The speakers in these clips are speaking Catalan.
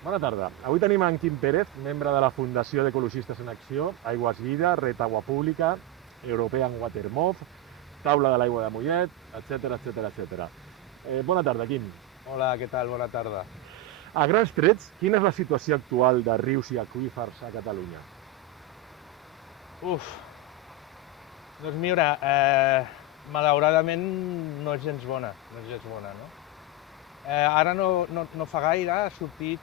Bona tarda. Avui tenim en Quim Pérez, membre de la Fundació d'Ecologistes en Acció, Aigües Vida, Red Agua Pública, European Water Move, Taula de l'Aigua de Mollet, etc. Bona tarda, Quim. Hola, què tal? Bona tarda. A grans trets, quina és la situació actual de rius i aqüífers a Catalunya? Doncs mira, malauradament no és gens bona, no? Ara no fa gaire ha sortit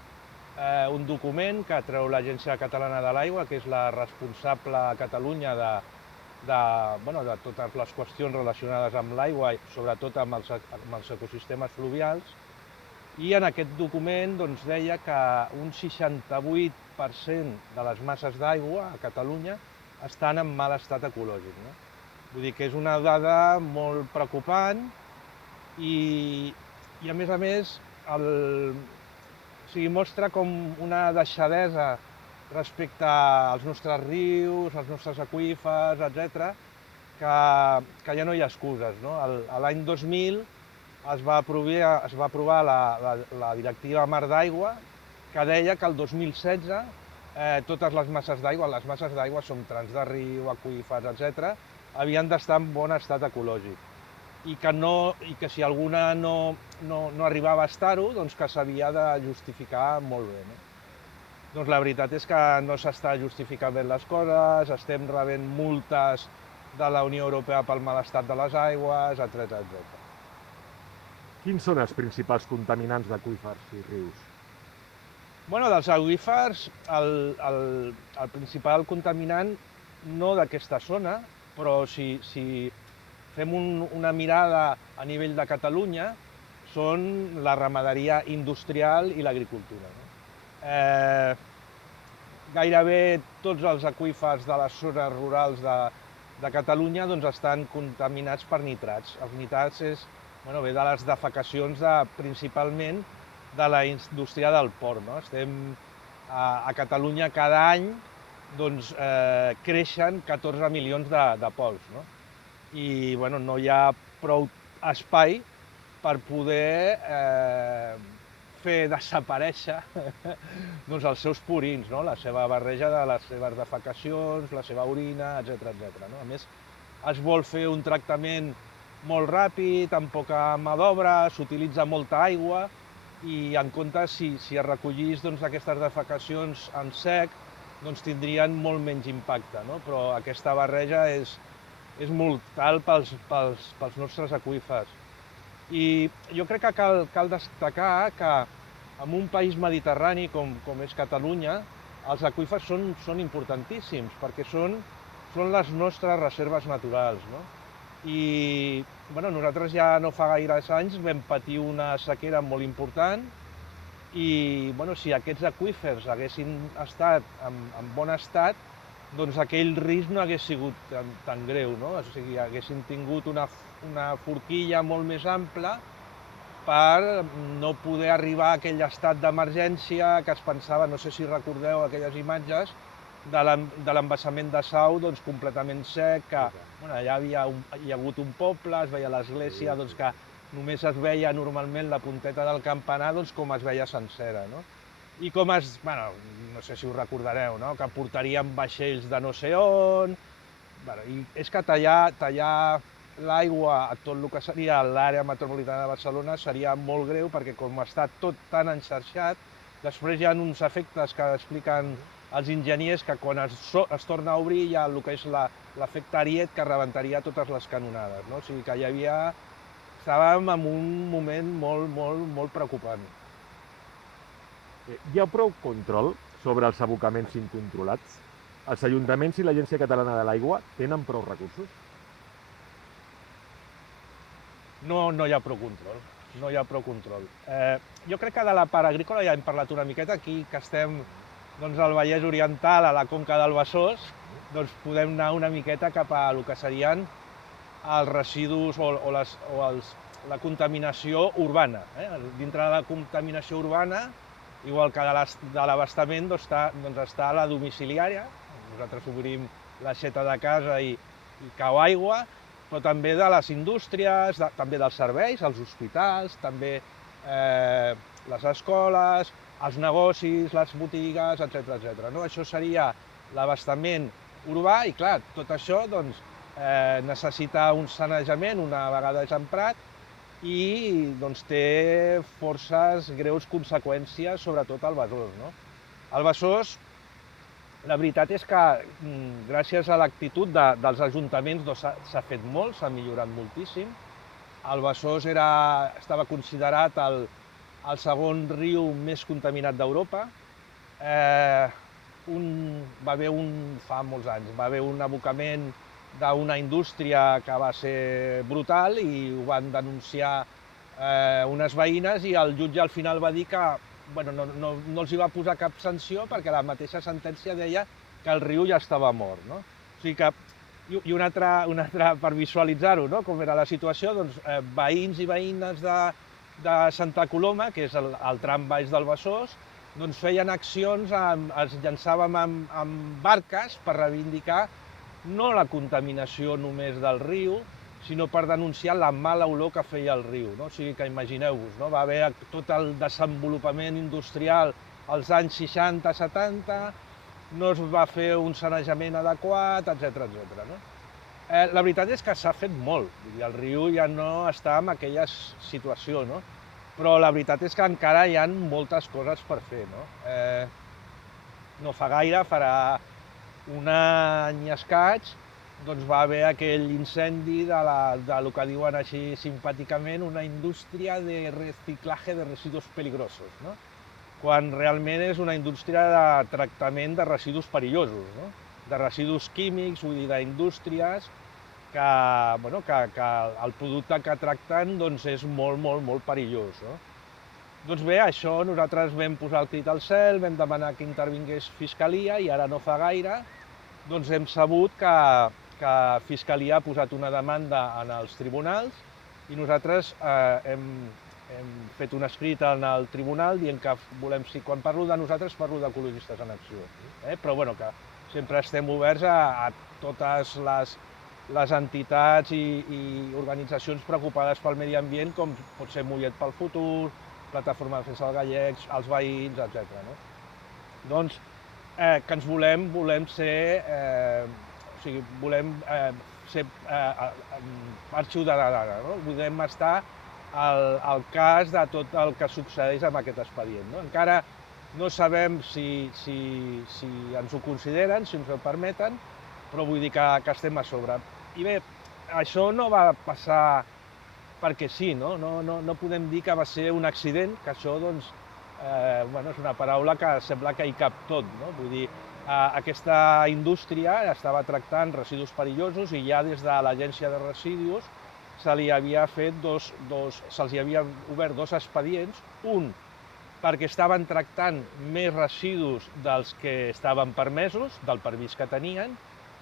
un document que treu l'Agència Catalana de l'Aigua, que és la responsable a Catalunya de totes les qüestions relacionades amb l'aigua, sobretot amb els ecosistemes fluvials, i en aquest document doncs, deia que un 68% de les masses d'aigua a Catalunya estan en mal estat ecològic. No? Vull dir que és una dada molt preocupant i a més, mostra com una deixadesa respecte als nostres rius, als nostres aqüífers, etc., que ja no hi ha excuses. No? L'any 2000 es va aprovar la Directiva Mar d'Aigua, que deia que el 2016 totes les masses d'aigua són trams de riu, aqüífers, etc., havien d'estar en bon estat ecològic. I que si alguna no arribava a estar-ho, doncs que s'havia de justificar molt bé. No? Doncs la veritat és que no s'està justificant bé les coses, estem rebent multes de la Unió Europea pel mal estat de les aigües, etc. Quins són els principals contaminants d'aqüífers i rius? Bueno, dels aqüífers, el principal contaminant, no d'aquesta zona, però si fem una mirada a nivell de Catalunya, són la ramaderia industrial i l'agricultura. No? Gairebé tots els aqüífers de les zones rurals de Catalunya doncs, estan contaminats per nitrats. Els nitrats ve de les defecacions principalment de la indústria del porc. No? A Catalunya cada any doncs, creixen 14 milions de porcs. No? I no hi ha prou espai per poder fer desaparèixer doncs, els seus purins, no? La seva barreja de les seves defecacions, la seva orina, etc. No? A més, es vol fer un tractament molt ràpid, amb poca mà d'obra, s'utilitza molta aigua i en comptes, si es recollís doncs, aquestes defecacions en sec, doncs, tindrien molt menys impacte. No? Però aquesta barreja és mortal pels nostres aqüífers. I jo crec que cal destacar que en un país mediterrani com és Catalunya, els aqüífers són importantíssims, perquè són les nostres reserves naturals. No? I nosaltres ja no fa gaires anys vam patir una sequera molt important i si aquests aqüífers haguessin estat en bon estat, doncs aquell risc no hagués sigut tan greu, no? O sigui, haguessin tingut una forquilla molt més ampla per no poder arribar a aquell estat d'emergència que es pensava, no sé si recordeu aquelles imatges, de l'embassament de Sau doncs, completament sec, que allà hi ha hagut un poble, es veia l'església, doncs, que només es veia normalment la punteta del campanar doncs, com es veia sencera. No? I com no sé si us recordareu, no? Que portarien vaixells de no sé on. I és que tallar l'aigua a tot el que seria l'àrea metropolitana de Barcelona seria molt greu perquè com està tot tan enxarxat, després hi ha uns efectes que expliquen els enginyers que quan es torna a obrir hi ha el que és l'efecte Ariet que rebentaria totes les canonades. No? O sigui que estàvem en un moment molt preocupant. Hi ha prou control sobre els abocaments incontrolats? Els ajuntaments i l'Agència Catalana de l'Aigua tenen prou recursos? No hi ha prou control. No hi ha prou control. Jo crec que de la part agrícola ja hem parlat una miqueta, aquí que estem doncs, al Vallès Oriental, a la conca del Besòs, doncs podem anar una miqueta cap a el que serien els residus o la contaminació urbana. Dintre de la contaminació urbana, igual que de l'abastament, doncs està la domiciliària. Nosaltres obrim l'aixeta de casa i cau aigua, però també de les indústries, també dels serveis, els hospitals, també les escoles, els negocis, les botigues, etc. No? Això seria l'abastament urbà i, clar, tot això doncs, necessita un sanejament una vegada eixamplat i doncs, té forces greus conseqüències, sobretot al Besòs. No? Al Besòs, la veritat és que gràcies a l'actitud dels ajuntaments doncs, s'ha fet molt, s'ha millorat moltíssim. El Besòs estava considerat el segon riu més contaminat d'Europa. Fa molts anys, va haver un abocament d'una indústria que va ser brutal i ho van denunciar unes veïnes i el jutge al final va dir que no els hi va posar cap sanció perquè la mateixa sentència deia que el riu ja estava mort. No? O sigui que, i un altre per visualitzar-ho, no? Com era la situació, doncs, veïns i veïnes de Santa Coloma, que és el tram baix del Besòs, doncs feien accions, es llançàvem amb barques per reivindicar no la contaminació només del riu, sinó per denunciar la mala olor que feia el riu. No? O sigui que imagineu-vos, no? Va haver tot el desenvolupament industrial als anys 60-70, no es va fer un sanejament adequat, etc. No? La veritat és que s'ha fet molt, el riu ja no està en aquella situació, no? Però la veritat és que encara hi ha moltes coses per fer. No fa gaire, farà un any i escaig, doncs va haver aquell incendi del que diuen així simpàticament una indústria de reciclatge de residus peligrosos, no? Quan realment és una indústria de tractament de residus perillosos, no? De residus químics, vull dir, d'indústries que el producte que tracten doncs, és molt, molt, molt perillós. No? Doncs bé, això nosaltres vam posar el crit al cel, vam demanar que intervingués Fiscalia i ara no fa gaire doncs hem sabut que Fiscalia ha posat una demanda en els tribunals i nosaltres hem fet un escrit en el tribunal dient que volem, quan parlo de nosaltres parlo d'Ecologistes en Acció, però que sempre estem oberts a totes les entitats i organitzacions preocupades pel medi ambient, com pot ser Mollet pel Futur, Plataforma de Defensa dels Gallecs, els veïns, etc. No? Doncs que ens volem ser arxiu de dada, no? Volem estar al cas de tot el que succeeix amb aquest expedient. No? Encara no sabem si ens ho consideren, si ens ho permeten, però vull dir que estem a sobre. I bé, això no va passar perquè sí, no? No podem dir que va ser un accident, que això doncs, és una paraula que sembla que hi cap tot. No? Vull dir, aquesta indústria estava tractant residus perillosos i ja des de l'Agència de Residus se'ls havia obert dos expedients, un perquè estaven tractant més residus dels que estaven permesos, del permís que tenien,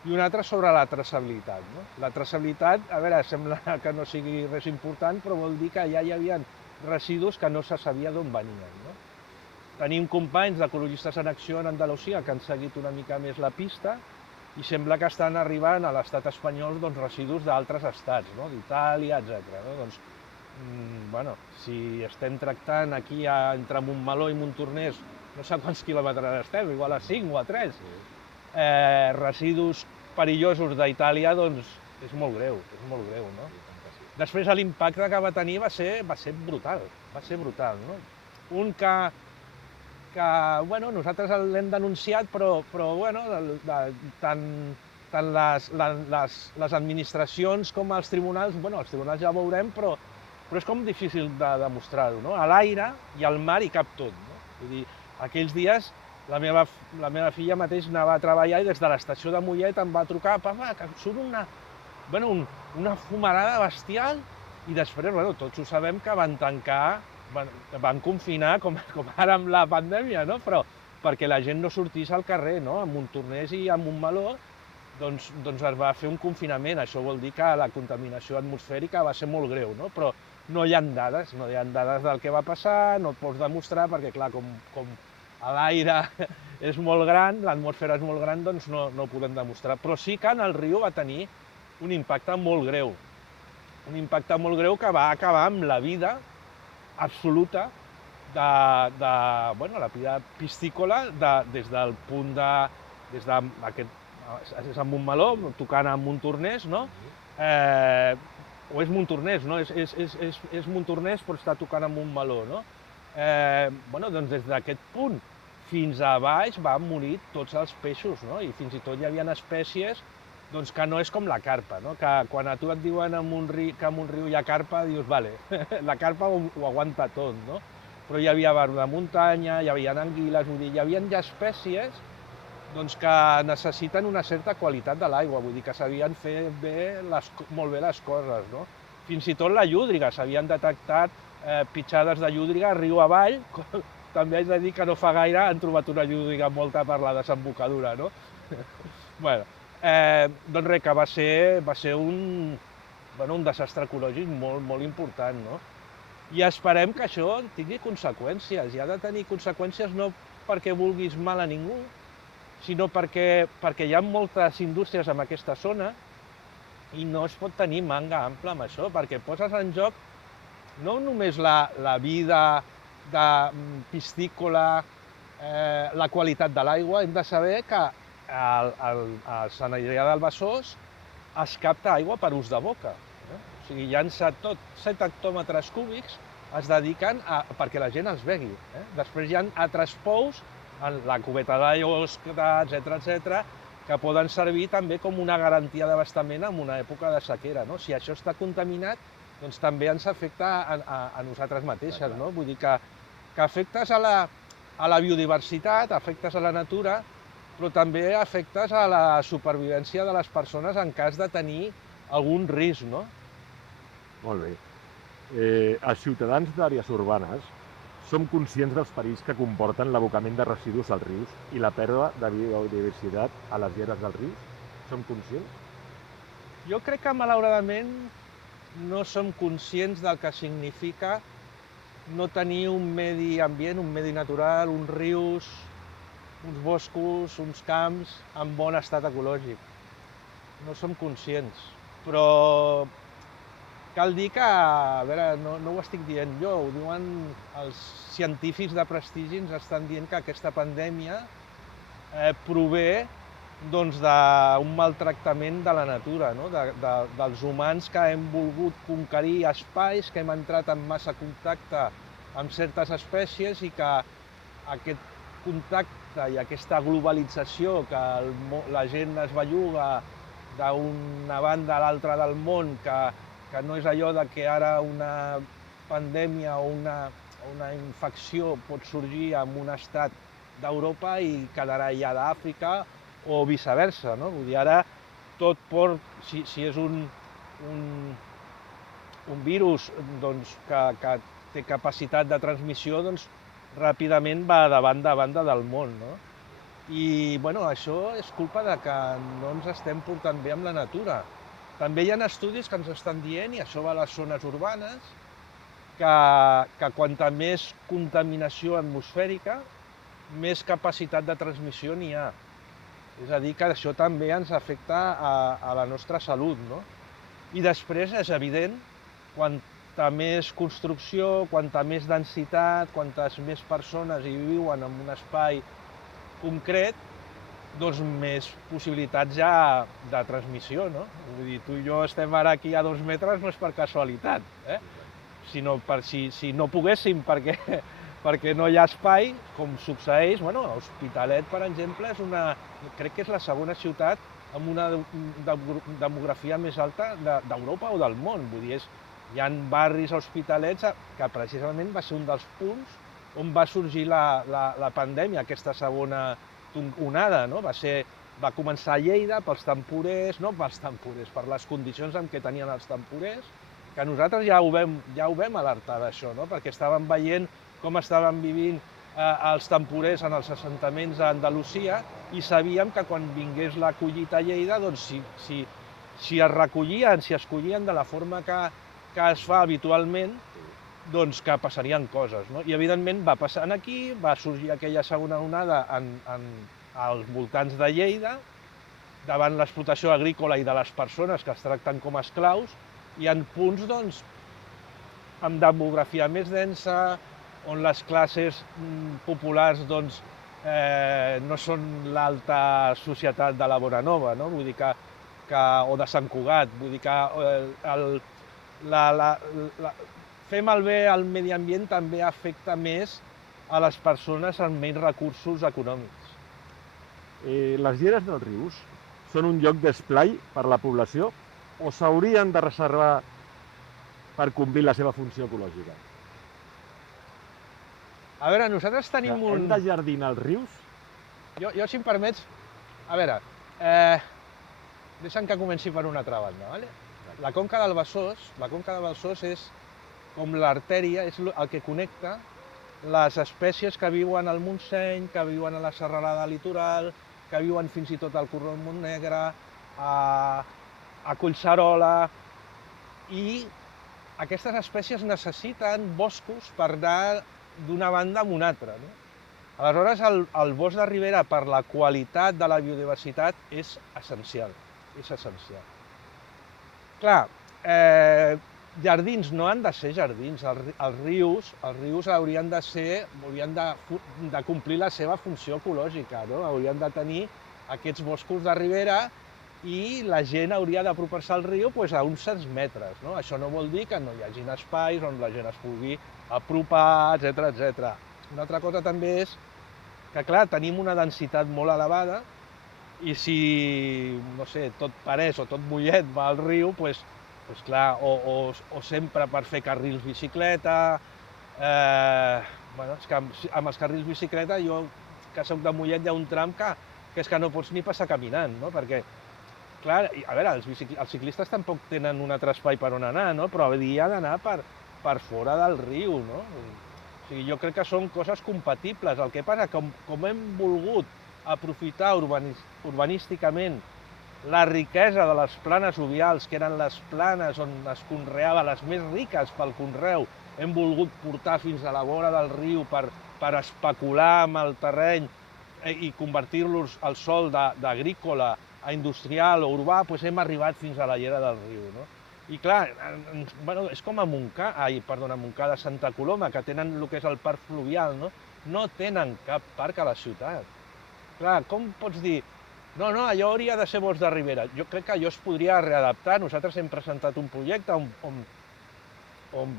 i un altre sobre la traçabilitat. No? La traçabilitat, a veure, sembla que no sigui res important, però vol dir que ja hi havia residus que no se sabia d'on venien. No? Tenim companys d'Ecologistes en Acció en Andalusia que han seguit una mica més la pista i sembla que estan arribant a l'estat espanyol doncs, residus d'altres estats, no? D'Itàlia, etc. No? Doncs, si estem tractant aquí entre Montmeló i Montornès, no sé quants quilòmetres estem, igual a 5 o a 3, residus perillosos d'Itàlia, doncs és molt greu, no? Després l'impacte que va tenir va ser brutal, no? Un que nosaltres l'hem denunciat, però tant les administracions com els tribunals, els tribunals ja ho veurem, però és com difícil de demostrar-ho, no? A l'aire i al mar hi cap tot, no? Vull dir, aquells dies la meva filla mateix anava a treballar i des de l'estació de Mollet em va trucar, papa, que surt una fumarada bestial, i després, tots ho sabem que van tancar, van confinar, com ara amb la pandèmia, no? Però perquè la gent no sortís al carrer, no? A Montornès i a Montmeló, doncs es va fer un confinament. Això vol dir que la contaminació atmosfèrica va ser molt greu, no? Però no hi ha dades del que va passar, no et pots demostrar, perquè clar, com a l'aire és molt gran, l'atmosfera és molt gran, doncs no ho podem demostrar. Però sí que en el riu va tenir un impacte molt greu. Un impacte molt greu que va acabar amb la vida absoluta la vida piscícola des del punt de... des d'aquest... és a Montmeló, tocant a Montornès, no? O és Montornès, no? És Montornès, però està tocant a Montmeló, no? Doncs des d'aquest punt fins a baix van morir tots els peixos, no? I fins i tot hi havia espècies doncs, que no és com la carpa, no? Que quan a tu et diuen que en un riu hi ha carpa, dius, vale, la carpa ho aguanta tot, no? Però hi havia barb de muntanya, hi havia anguiles, vull dir, hi havia ja espècies doncs, que necessiten una certa qualitat de l'aigua, vull dir que s'havien fet molt bé les coses, no? Fins i tot la llúdriga, s'havien detectat pitjades de llúdriga riu avall. També haig de dir que no fa gaire han trobat una llúdriga molta per la desembocadura, no? Bueno, doncs res, que va ser un desastre ecològic molt important, no? I esperem que això tingui conseqüències, i ha de tenir conseqüències no perquè vulguis mal a ningú, sinó perquè hi ha moltes indústries en aquesta zona i no es pot tenir manga ampla amb això, perquè poses en joc no només la vida piscícola, la qualitat de l'aigua, hem de saber que a Sant Adrià del Besòs es capta aigua per ús de boca. O sigui, hi ha 7 hectòmetres cúbics es dediquen perquè la gent els begui. Després hi ha altres pous, la cubeta d'Aiosta, etc., que poden servir també com una garantia d'abastament en una època de sequera. Si això està contaminat, doncs també ens afecta a nosaltres mateixes. Vull dir que afectes a la biodiversitat, afectes a la natura, però també afectes a la supervivència de les persones en cas de tenir algun risc. Molt bé. Els ciutadans d'àrees urbanes som conscients dels perills que comporten l'abocament de residus als rius i la pèrdua de biodiversitat a les lleres dels rius? Som conscients? Jo crec que, malauradament, no som conscients del que significa no tenir un medi ambient, un medi natural, uns rius, uns boscos, uns camps en bon estat ecològic. No som conscients, però cal dir que, a veure, no ho estic dient jo, ho diuen els científics de prestigi, ens estan dient que aquesta pandèmia prové d'un maltractament de la natura, dels humans que hem volgut conquerir espais, que hem entrat en massa contacte amb certes espècies i que aquest contacte i aquesta globalització, que la gent es belluga d'una banda a l'altra del món, que no és allò que ara una pandèmia o una infecció pot sorgir en un estat d'Europa i quedarà ja d'Àfrica o viceversa. Vull dir, ara tot si és un virus que té capacitat de transmissió, doncs ràpidament va de banda a banda del món. I això és culpa que no ens estem portant bé amb la natura. També hi ha estudis que ens estan dient, i això va a les zones urbanes, que quanta més contaminació atmosfèrica, més capacitat de transmissió n'hi ha. És a dir, que això també ens afecta a la nostra salut. I després és evident, quanta més construcció, quanta més densitat, quantes més persones hi viuen en un espai concret, doncs més possibilitats ja de transmissió. Vull dir, tu i jo estem ara aquí a 2 metres no és per casualitat, sinó si no poguéssim perquè no hi ha espai, com succeeix, Hospitalet, per exemple, crec que és la segona ciutat amb una demografia més alta d'Europa o del món. Vull dir, hi ha barris a Hospitalets que precisament va ser un dels punts on va sorgir la pandèmia, aquesta segona onada. Va començar a Lleida pels temporers, per les condicions en què tenien els temporers, que nosaltres ja ho vam alertar d'això, perquè estàvem veient com estaven vivint els temporers en els assentaments a Andalusia i sabíem que quan vingués la collita a Lleida, doncs si es recollien, si es collien de la forma que es fa habitualment, doncs que passarien coses. I evidentment va passar aquí, va sorgir aquella segona onada als voltants de Lleida, davant l'explotació agrícola i de les persones que es tracten com a esclaus, i en punts amb demografia més densa, on les classes populars doncs, no són l'alta societat de la Bonanova, no? Vull dir o de Sant Cugat, vull dir que fer malbé el medi ambient també afecta més a les persones amb menys recursos econòmics. Les lleres dels rius són un lloc d'esplai per a la població o s'haurien de reservar per complir la seva funció ecològica? A veure, nosaltres tenim Hem de jardinar els rius? Jo, si em permets, a veure, deixa'm que comenci per una altra banda, ¿vale? La conca del Besòs és com l'artèria, és el que connecta les espècies que viuen al Montseny, que viuen a la serralada litoral, que viuen fins i tot al Corró del Montnegre, a Collserola, i aquestes espècies necessiten boscos per anar d'una banda a una altra, no? Aleshores, el bosc de ribera, per la qualitat de la biodiversitat, és essencial. És essencial. Clar, jardins no han de ser jardins. Els rius haurien de complir la seva funció ecològica, no? Haurien de tenir aquests boscos de ribera i la gent hauria d'apropar-se al riu a uns certs metres, no? Això no vol dir que no hi hagin espais on la gent es pugui apropar, etc. Una altra cosa també és que, clar, tenim una densitat molt elevada i si, no sé, tot Parés o tot Mollet va al riu, doncs clar, o sempre per fer carrils bicicleta. És que amb els carrils bicicleta, jo que soc de Mollet, hi ha un tram que és que no pots ni passar caminant, no? Perquè, clar, a veure, els ciclistes tampoc tenen un altre espai per on anar, no? Però havia d'anar per fora del riu, no? O sigui, jo crec que són coses compatibles. El que passa que com hem volgut aprofitar urbanísticament la riquesa de les planes fluvials, que eren les planes on es conreava, les més riques pel conreu, hem volgut portar fins a la vora del riu per especular amb el terreny i convertir-los al sòl d'agrícola a industrial o urbà, doncs hem arribat fins a la llera del riu, no? I clar, és com a Montcà de Santa Coloma, que tenen el que és el parc fluvial, no? No tenen cap parc a la ciutat. Clar, com pots dir, no, allò hauria de ser bosc de ribera? Jo crec que allò es podria readaptar. Nosaltres hem presentat un projecte on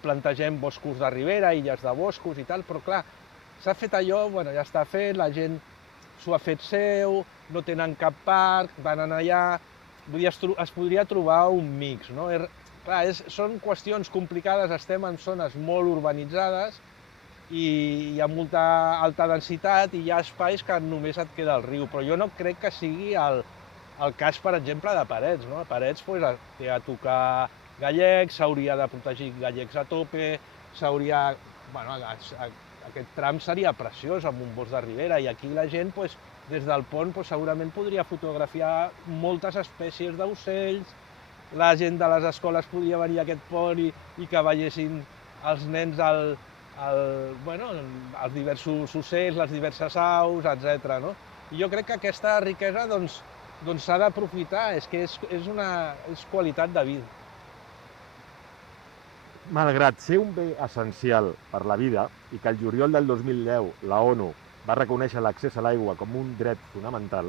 plantegem boscos de ribera, illes de boscos i tal, però clar, s'ha fet allò, ja està fet, la gent s'ho ha fet seu, no tenen cap parc, van anar allà. Vull dir, es podria trobar un mix, no? Clar, són qüestions complicades, estem en zones molt urbanitzades i hi ha molta alta densitat i hi ha espais que només et queda el riu, però jo no crec que sigui el cas, per exemple, de Parets, no? A Parets té a tocar gallecs, s'hauria de protegir gallecs a tope, aquest tram seria preciós amb un bosc de ribera i aquí la gent, des del pont, segurament podria fotografiar moltes espècies d'ocells, la gent de les escoles podria venir a aquest pont i que veiessin els nens els diversos ocells, les diverses aus, etc. I jo crec que aquesta riquesa s'ha d'aprofitar, és que és qualitat de vida. Malgrat ser un bé essencial per la vida i que el juliol del 2010 la ONU va reconèixer l'accés a l'aigua com un dret fonamental,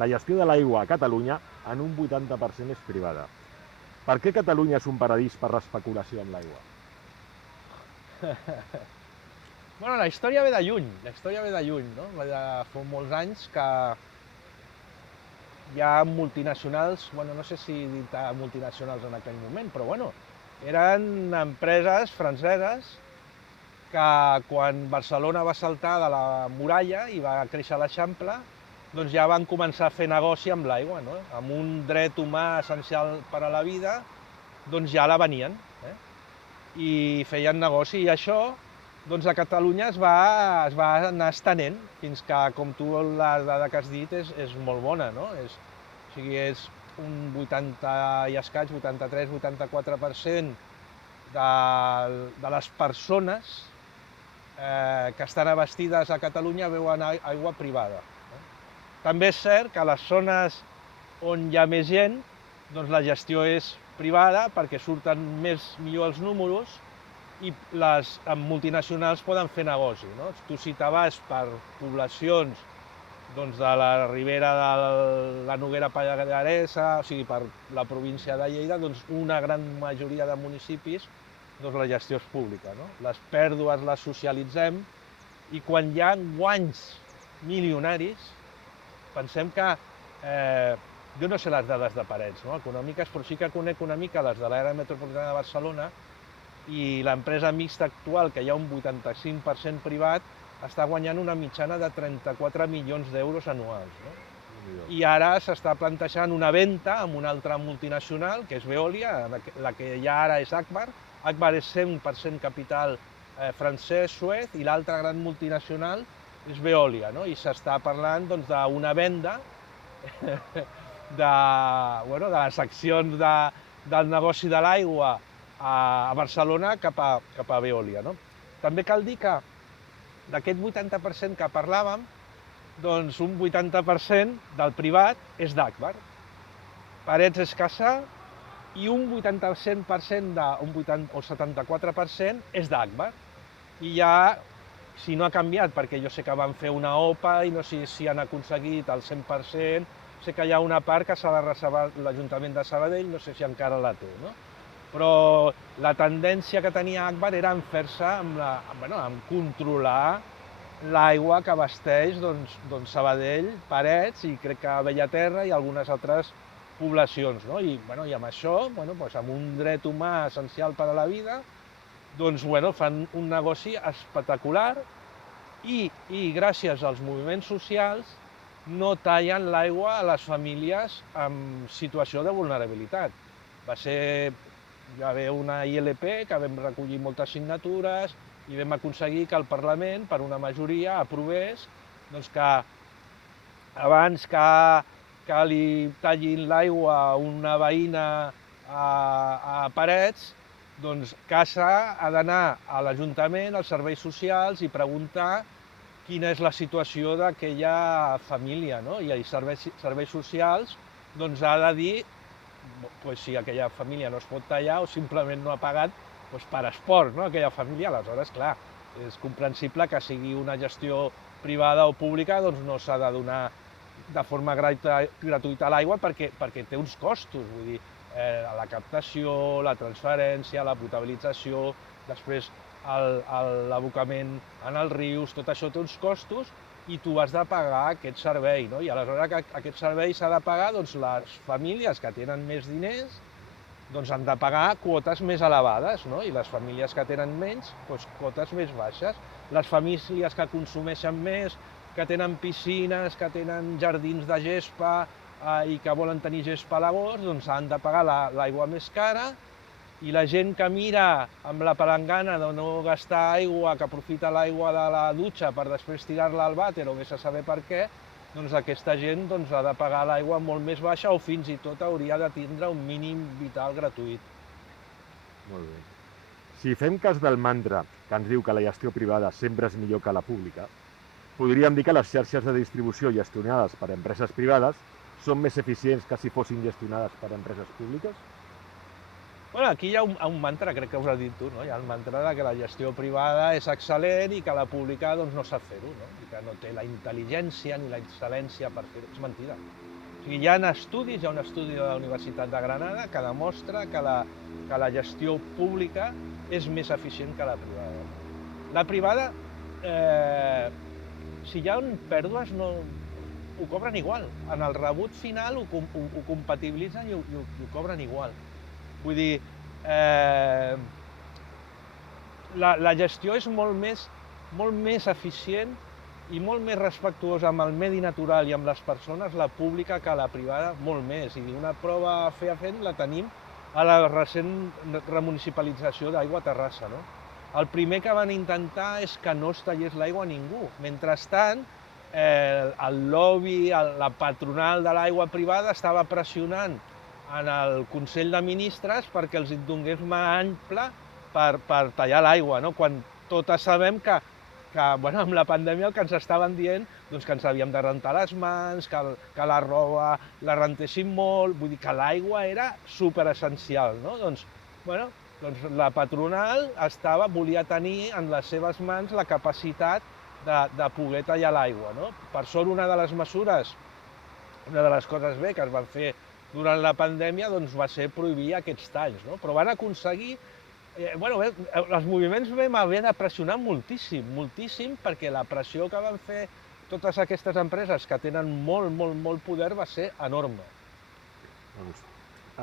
la gestió de l'aigua a Catalunya en un 80% és privada. Per què Catalunya és un paradís per l'especulació amb l'aigua? La història ve de lluny, no? Fa molts anys que hi ha multinacionals, no sé si dir multinacionals en aquell moment, però eren empreses franceses que quan Barcelona va saltar de la muralla i va créixer l'Eixample, doncs ja van començar a fer negoci amb l'aigua, no? Amb un dret humà essencial per a la vida, doncs ja la venien, i feien negoci. I això, doncs a Catalunya es va anar estenent, fins que, com tu la dada que has dit, és molt bona, no? O sigui, és un 80 i escaig, 83, 84% de les persones que estan abastecides a Catalunya beuen aigua privada. També és cert que a les zones on hi ha més gent, doncs la gestió és privada perquè surten millor els números i les multinacionals poden fer negoci, no? Tu si te vas per poblacions doncs, de la ribera de la Noguera Pallaresa, o sigui, per la província de Lleida, doncs una gran majoria de municipis doncs, la gestió és pública, no? Les pèrdues les socialitzem i quan hi ha guanys milionaris, pensem que, jo no sé les dades de Parets, no? Econòmiques, però sí que conec una mica les de l'àrea metropolitana de Barcelona, i l'empresa mixta actual, que hi ha un 85% privat, està guanyant una mitjana de 34 milions d'euros anuals. No? I ara s'està plantejant una venda amb una altra multinacional, que és Veolia, la que hi ha ara és Agbar. Agbar és 100% capital francès, suez, i l'altra gran multinacional és Veolia. No? I s'està parlant doncs, d'una venda de les accions del negoci de l'aigua a Barcelona cap a Veolia. No? També cal dir que d'aquest 80% que parlàvem, doncs un 80% del privat és d'Agbar. Parets és Casà i un 80% o 74% és d'Agbar. I ja, si no ha canviat, perquè jo sé que van fer una OPA i no sé si han aconseguit el 100%, sé que hi ha una part que s'ha de reservar l'Ajuntament de Sabadell, no sé si encara la té, no? Però la tendència que tenia Agbar era en fer-se en controlar l'aigua que abasteix doncs, Sabadell, Parets i crec que Bellaterra i algunes altres poblacions. No? I amb això, amb un dret humà essencial per a la vida, doncs, fan un negoci espectacular i gràcies als moviments socials no tallen l'aigua a les famílies en situació de vulnerabilitat. Hi va haver una ILP que vam recollir moltes signatures i vam aconseguir que el Parlament, per una majoria, aprovés doncs, que abans que li tallin l'aigua a una veïna a Parets, doncs Casa ha d'anar a l'Ajuntament, als serveis socials i preguntar quina és la situació d'aquella família, no? I els serveis socials doncs, ha de dir si aquella família no es pot tallar o simplement no ha pagat per esport, no? Aquella família. Aleshores, clar, és comprensible que sigui una gestió privada o pública, doncs no s'ha de donar de forma gratuïta l'aigua perquè té uns costos, vull dir, la captació, la transferència, la potabilització, després l'abocament en els rius, tot això té uns costos i tu has de pagar aquest servei, no? I aleshores aquest servei s'ha de pagar, doncs les famílies que tenen més diners doncs han de pagar quotes més elevades, no? I les famílies que tenen menys, doncs quotes més baixes. Les famílies que consumeixen més, que tenen piscines, que tenen jardins de gespa i que volen tenir gespa a l'agost, doncs han de pagar l'aigua més cara, i la gent que mira amb la palangana de no gastar aigua, que aprofita l'aigua de la dutxa per després tirar-la al vàter o vés a saber per què, doncs aquesta gent ha de pagar l'aigua molt més baixa o fins i tot hauria de tindre un mínim vital gratuït. Molt bé. Si fem cas del mantra que ens diu que la gestió privada sempre és millor que la pública, podríem dir que les xarxes de distribució gestionades per empreses privades són més eficients que si fossin gestionades per empreses públiques? Aquí hi ha un mantra, crec que us has dit tu, no? Hi ha el mantra que la gestió privada és excel·lent i que la pública no sap fer-ho, no? I que no té la intel·ligència ni la excel·lència per fer-ho. És mentida. O sigui, hi ha un estudi de la Universitat de Granada que demostra que la gestió pública és més eficient que la privada. La privada, si hi ha pèrdues, ho cobren igual. En el rebut final ho compatibilitzen i ho cobren igual. Vull dir, la gestió és molt més eficient i molt més respectuosa amb el medi natural i amb les persones, la pública, que la privada, molt més. I una prova fefaent la tenim a la recent remunicipalització d'Aigua Terrassa, no? El primer que van intentar és que no es tallés l'aigua a ningú. Mentrestant, el lobby, la patronal de l'aigua privada estava pressionant en el Consell de Ministres perquè els donés mà ampla per tallar l'aigua, no? Quan totes sabem que amb la pandèmia el que ens estaven dient que ens havíem de rentar les mans, que la roba la rentéssim molt, vull dir que l'aigua era superessencial, no? Doncs, Doncs la patronal volia tenir en les seves mans la capacitat de poder tallar l'aigua, no? Per sort, una de les mesures, una de les coses bé que es van fer durant la pandèmia doncs, va ser prohibir aquests talls, no? Però van aconseguir... els moviments vam haver de pressionar moltíssim, moltíssim, perquè la pressió que van fer totes aquestes empreses que tenen molt poder va ser enorme. Doncs,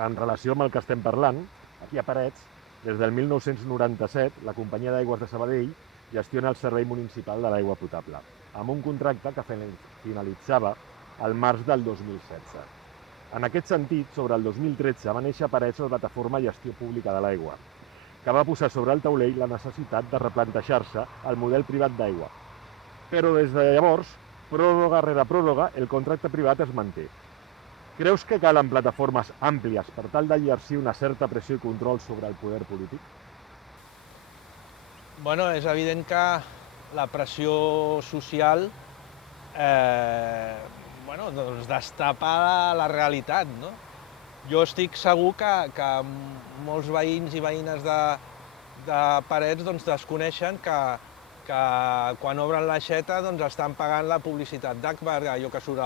en relació amb el que estem parlant, aquí a Parets, des del 1997, la companyia d'aigües de Sabadell gestiona el servei municipal de l'aigua potable, amb un contracte que finalitzava al març del 2016. En aquest sentit, sobre el 2013 va néixer a Parets la plataforma Gestió Pública de l'Aigua, que va posar sobre el taulell la necessitat de replantejar-se el model privat d'aigua. Però des de llavors, pròrroga rere pròrroga, el contracte privat es manté. Creus que calen plataformes àmplies per tal d'exercir una certa pressió i control sobre el poder polític? Bueno, és evident que la pressió social doncs destapa la realitat, no? Jo estic segur que molts veïns i veïnes de Parets doncs, desconeixen que quan obren l'aixeta doncs, estan pagant la publicitat d'Akbar, allò que surt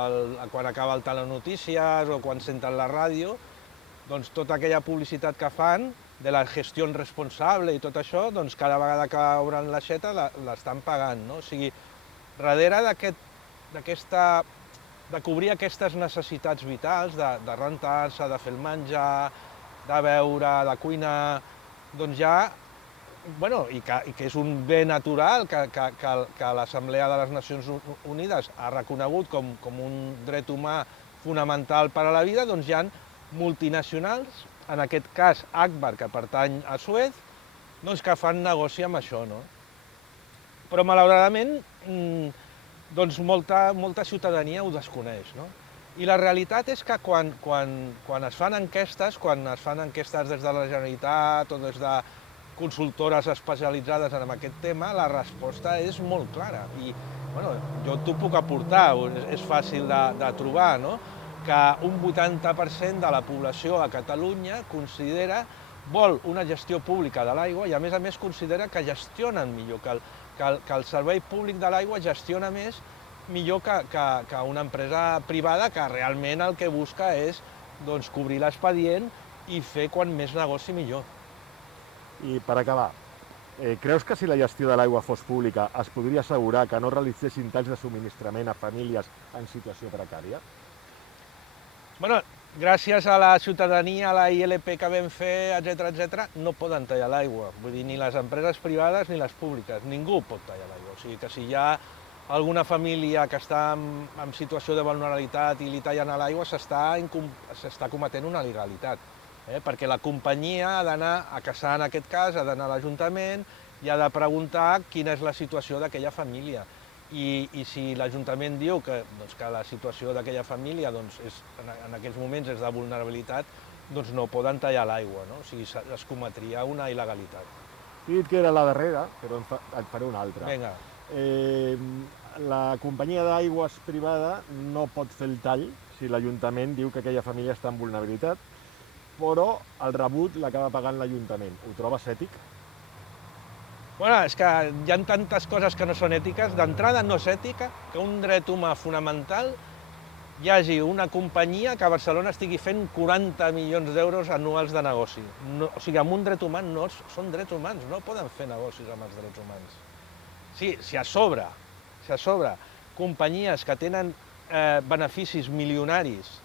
quan acaba el telenotícies o quan senten la ràdio, doncs tota aquella publicitat que fan de la gestió responsable i tot això, doncs cada vegada que obren l'aixeta l'estan pagant, no? O sigui, darrere de cobrir aquestes necessitats vitals, de rentar-se, de fer el menjar, de beure, de cuinar, doncs ja, i que és un bé natural que l'Assemblea de les Nacions Unides ha reconegut com un dret humà fonamental per a la vida, doncs hi ha multinacionals, en aquest cas Akbar, que pertany a Suez, doncs que fan negoci amb això, no? Però malauradament, doncs molta ciutadania ho desconeix, no? I la realitat és que quan es fan enquestes des de la Generalitat o des de consultores especialitzades en aquest tema, la resposta és molt clara. I jo t'ho puc aportar, és fàcil de trobar, no? Que un 80% de la població a Catalunya vol una gestió pública de l'aigua i a més considera que gestionen millor, que el servei públic de l'aigua gestiona millor que una empresa privada que realment el que busca és cobrir l'expedient i fer quan més negoci millor. I per acabar, creus que si la gestió de l'aigua fos pública es podria assegurar que no realitzessin talls de subministrament a famílies en situació precària? Gràcies a la ciutadania, a la ILP que vam fer, etc., no poden tallar l'aigua. Vull dir, ni les empreses privades ni les públiques. Ningú pot tallar l'aigua. O sigui que si hi ha alguna família que està en situació de vulnerabilitat i li tallen a l'aigua, s'està cometent una il·legalitat. Perquè la companyia ha d'anar a caçar, en aquest cas, ha d'anar a l'Ajuntament i ha de preguntar quina és la situació d'aquella família. I si l'Ajuntament diu que la situació d'aquella família en aquells moments és de vulnerabilitat, doncs no poden tallar l'aigua, no? O sigui, es cometria una il·legalitat. He dit que era la darrera, però et faré una altra. Vinga. La companyia d'aigües privada no pot fer el tall si l'Ajuntament diu que aquella família està en vulnerabilitat, però el rebut l'acaba pagant l'Ajuntament. Ho trobes ètic? És que hi ha tantes coses que no són ètiques. D'entrada no és ètica que un dret humà fonamental hi hagi una companyia que a Barcelona estigui fent 40 milions d'euros anuals de negoci. O sigui, amb un dret humà són drets humans, no poden fer negocis amb els drets humans. Sí, si a sobre companyies que tenen beneficis milionaris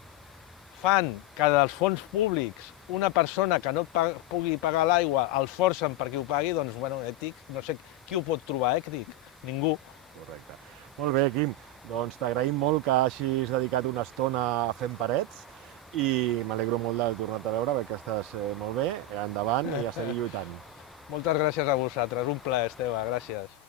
fan que dels fons públics una persona que no pugui pagar l'aigua el forcen perquè ho pagui, doncs, ètic, no sé qui ho pot trobar ètic? Ningú. Correcte. Molt bé, Quim. Doncs t'agraïm molt que hagis dedicat una estona a Fent Parets i m'alegro molt de tornar-te a veure perquè estàs molt bé, endavant i a seguir lluitant. Moltes gràcies a vosaltres, un plaer, Esteve, gràcies.